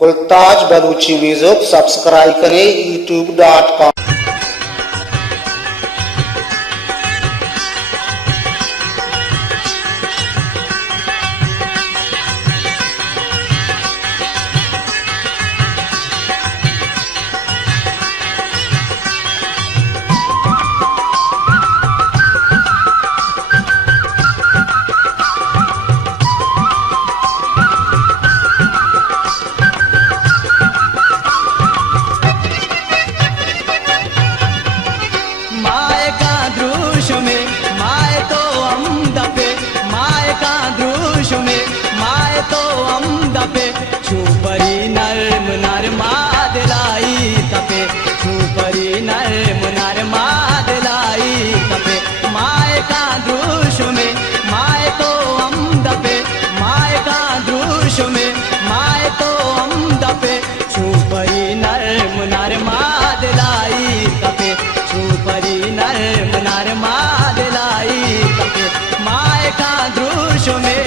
गुलताज Balochi music subscribe करें youtube.com। छुपरी नर्म नरमा दिलाई तपे, छुपरी नर्म नरमा दिलाई तपे, माए का दृश में माए तो हम दपे, माए का दृश में माए तो हम दपे, छुपरी नर्म नरमा दिलाई तपे, छुपरी नर्म नरमा दिलाई तपे, माए का दृश में।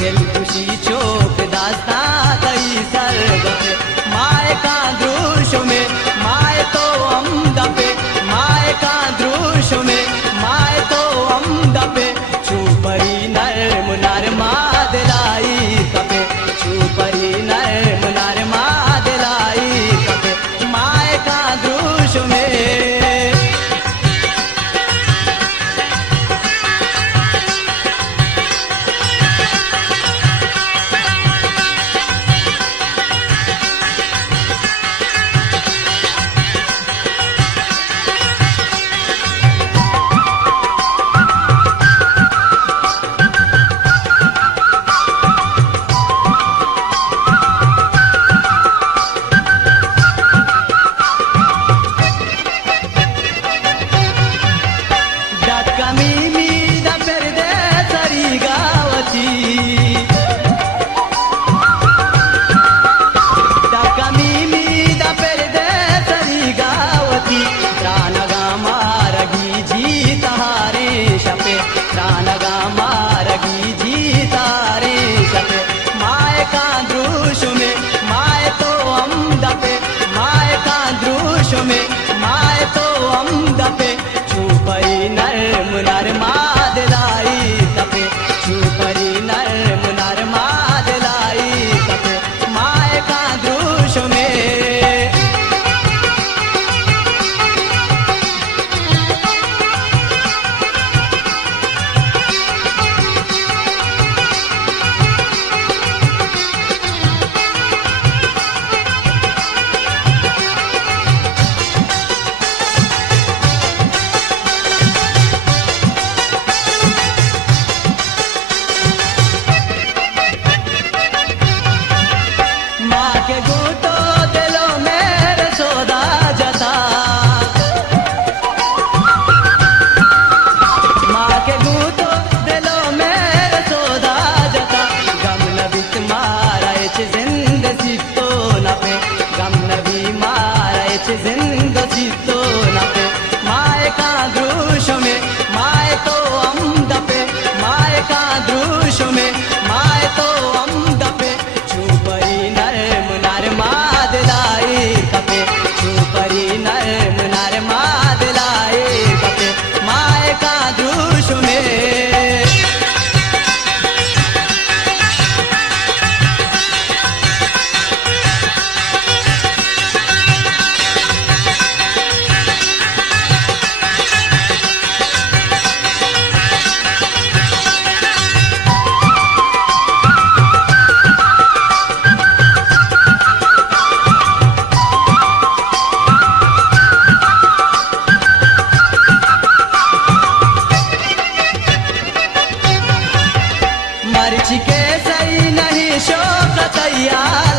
दिल खुशी चौक दास्ता तई सर्ग पे, माए का दृश में माए तो हम दपे, माए का दृश में माए तो हम दपे, छुपरी नर्म नरमा दिलाई तपे, छुपरी नर्म नरमा दिलाई तपे, माए का दृश में। माए तो हम दपे, छुपरी नर्म नरमा दिलाई तपे, छुपरी नर्म नरमा दिलाई तपे, माए का दृश में। माए का दृश में माए तो हम दपे, माए का दृश में माए तो हम दपे, छुपरी नर्म नरमा दिलाई तपे, छुपरी नर्म नरमा दिलाई तपे, माए का दृश में। तैयार